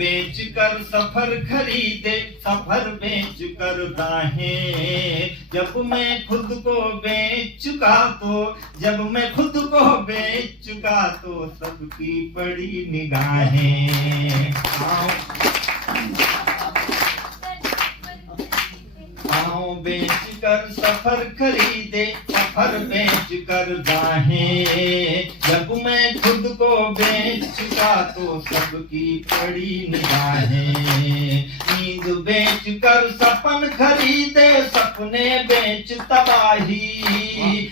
बेच कर सफर खरीदे, सफर बेच कर दाहें। जब मैं खुद को बेच चुका तो, जब मैं खुद को बेच चुका तो सबकी पड़ी निगाहें। पाँव बेच कर सफर खरीदे, सफर बेच कर दाहें। जब मैं खुद को बेच चुका तो सबकी पड़ी निगाहें। नींद बेच कर सपन खरीदे, सपने बेच तबाही।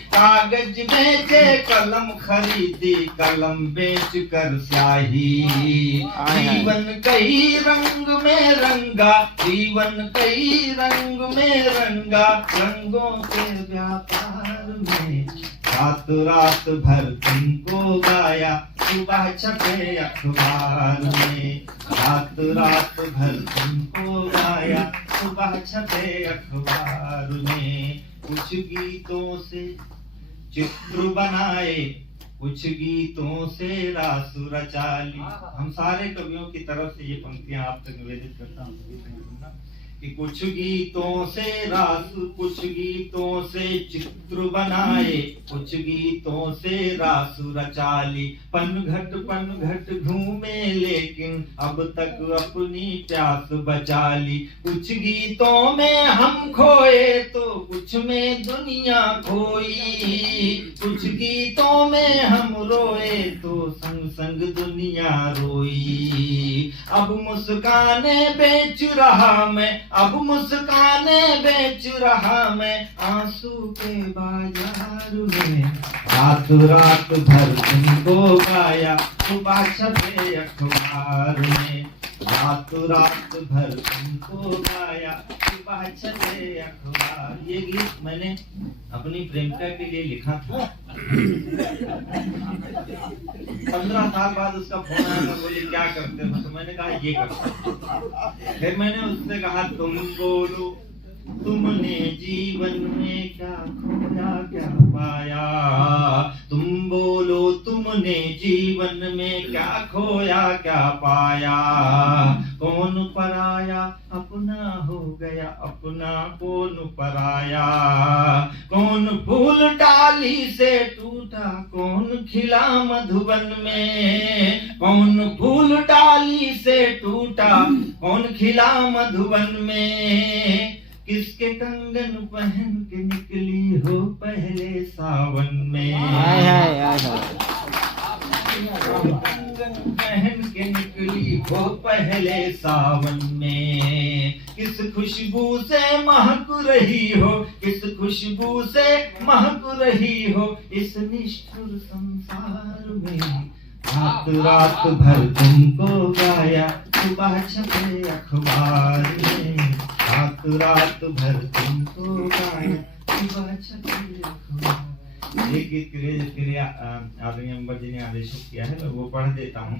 कागज बेचे कलम खरीदी, कलम बेच कर स्याही। जीवन कई रंग में रंगा, जीवन कई रंग में रंगा। रंगों के व्यापार में रात रात भर तुमको गाया, सुबह छपे अखबार में। रात रात भर तुमको गाया, सुबह छपे अखबार में। कुछ गीतों से चित्र बनाए, कुछ गीतों से रास रचा ली। हम सारे कवियों की तरफ से ये पंक्तियां आप तक निवेदित करता हूँ कि कुछ गीतों से रास, कुछ गीतों से चित्र बनाए, कुछ गीतों से रास रचा ली। पन घट घूमे लेकिन अब तक अपनी प्यास बचा ली। कुछ गीतों में हम खोए तो कुछ में दुनिया खोई। कुछ गीतों में हम रोए तो संग संग दुनिया रोई। अब मुस्काने बेच रहा मैं, अब मुस्काने बेच रहा मैं आंसू के बाजार में। रात रात भर तुमको गाया, सुबह छपे अखबार में। रात रात भर तुमको गाया, सुबह छपे अखबार। ये गीत मैंने अपनी प्रेमिका के लिए लिखा था। 15 साल बाद उसका फोन आया, बोले क्या करते हो, तो मैंने कहा ये करते हो। फिर मैंने उससे कहा तुम बोलो, तुमने जीवन में क्या खोया क्या पाया। तुम बोलो तुमने जीवन में क्या खोया क्या पाया। कौन पराया अपना हो गया, अपना कौन पराया। कौन फूल डाली से टूटा, कौन खिला मधुबन में। कौन फूल डाली से टूटा, कौन खिला मधुबन में। किसके कंगन पहन के निकली हो पहले सावन में। कंगन पहन के निकली हो पहले सावन में। किस खुशबू से महक रही हो, किस खुशबू से महक रही हो इस निष्ठुर संसार में। रात रात भर तुमको गाया, सुबह छपे अखबार में। रात रात भर तुमको गाया, सुबह छपे अखबार। एक गीत के लिए आदरणीय अम्बर जी ने आदेश किया है, मैं वो पढ़ देता हूँ,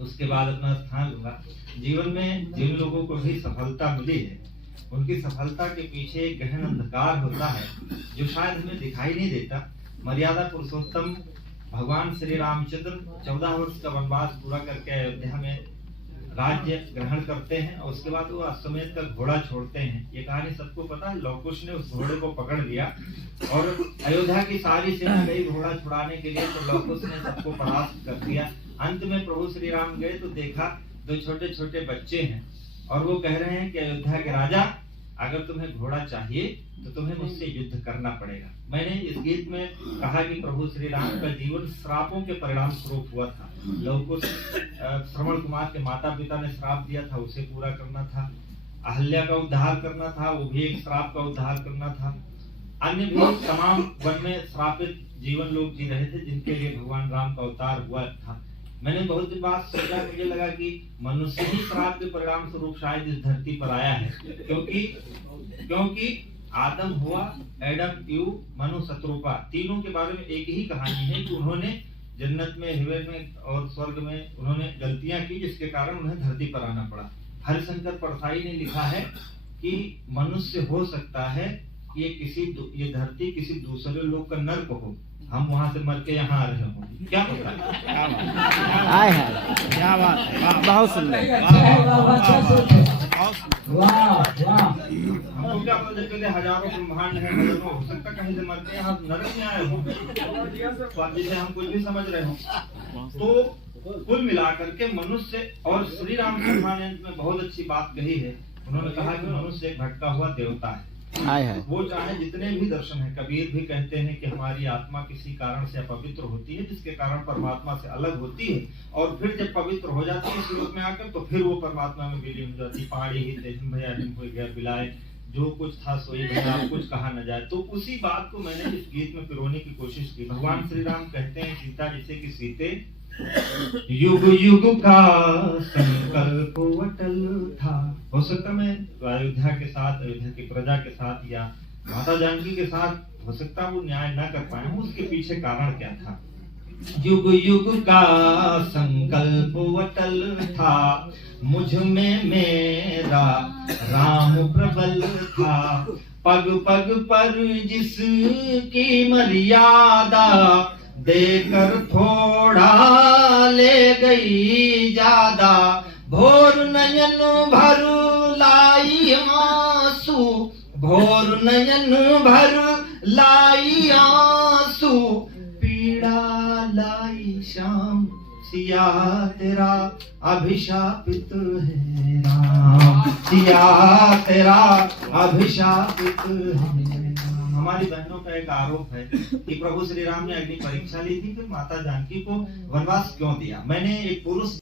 उसके बाद अपना स्थान लूंगा। जीवन में जिन लोगों को भी सफलता मिली है, उनकी सफलता के पीछे एक गहन अंधकार होता है जो शायद हमें दिखाई नहीं देता। मर्यादा पुरुषोत्तम भगवान श्री रामचंद्र 14 वर्ष का वनवास पूरा करके अयोध्या में राज्य ग्रहण करते हैं और उसके बाद वो अश्वमेध का घोड़ा छोड़ते हैं। ये कहानी सबको पता है। लव कुश ने उस घोड़े को पकड़ लिया और अयोध्या की सारी सेना गई घोड़ा छुड़ाने के लिए, तो लव कुश ने सबको परास्त कर दिया। अंत में प्रभु श्री राम गए तो देखा 2 छोटे छोटे बच्चे हैं और वो कह रहे हैं कि अयोध्या के राजा, अगर तुम्हें घोड़ा चाहिए तो तुम्हें मुझसे युद्ध करना पड़ेगा। मैंने इस गीत में कहा कि प्रभु श्री राम का जीवन श्रापों के परिणाम स्वरूप हुआ था। लव कुश श्रवण कुमार के माता पिता ने श्राप दिया था, उसे पूरा करना था। अहल्या का उद्धार करना था, वो भी एक श्राप का उद्धार करना था। अन्य भी तमाम वन में श्रापित जीवन लोग जी रहे थे जिनके लिए भगवान राम का अवतार हुआ था। मैंने बहुत बात सोचा, मुझे लगा कि मनुष्य ही श्राप के परिणाम स्वरूप शायद इस धरती पर आया है, क्योंकि आदम हुआ, एडम, ईव, मनु, शत्रुपा, तीनों के बारे में एक ही कहानी है कि उन्होंने जन्नत में, हिवर में और स्वर्ग में उन्होंने गलतियां की जिसके कारण उन्हें धरती पर आना पड़ा। हरिशंकर परसाई ने लिखा है कि मनुष्य हो सकता है कि ये धरती किसी दूसरे लोग का नर्क हो, हम वहां से मर के यहाँ आ रहे हो, क्या पता है। क्या बात है, बहुत सुंदर। हमको क्या पता जब कहते हजारों ब्रह्मांड है, हजारों हो सकता कहीं से मरते हैं, हम नरक में आए हो तो आप जिसे हम कुछ भी समझ रहे हो। तो कुल मिलाकर के मनुष्य, और श्री राम कृष्णानंद में बहुत अच्छी बात कही है, उन्होंने कहा कि मनुष्य एक भटका हुआ देवता है। वो चाहे जितने भी दर्शन है, कबीर भी कहते हैं कि हमारी आत्मा किसी कारण से अपवित्र होती है, जिसके कारण परमात्मा से अलग होती है, और फिर जब पवित्र हो जाती है इस रूप में आकर, तो फिर वो परमात्मा में विलीन हो जाती है। पाड़ी ही देहिं भया हिम होय गया बिलाए, जो कुछ था सोई भया, कुछ कहा न जाए। तो उसी बात को मैंने इस गीत में पिरोने की कोशिश की। भगवान श्री राम कहते हैं सीता जैसे कि सीते युग युग का संकल्प अटल था। हो सकता मैं अयोध्या के साथ, अयोध्या की प्रजा के साथ या माता जानकी के साथ हो सकता वो न्याय न कर पाए, उसके पीछे कारण क्या था। युग युग का संकल्प अटल था, मुझ में मेरा राम प्रबल था। पग पग पर जिसकी मर्यादा, देकर थोड़ा ले गई ज्यादा। भोर नयन भर लाई आंसू, भोर नयन भर लाई आंसू। पीड़ा लाई शाम, सिया तेरा अभिशापित है राम, सिया तेरा अभिशापित है। हमारी बहनों का एक आरोप है कि प्रभु श्री राम ने अग्नि परीक्षा ली थी, फिर माता जानकी को वनवास क्यों दिया। मैंने एक पुरुष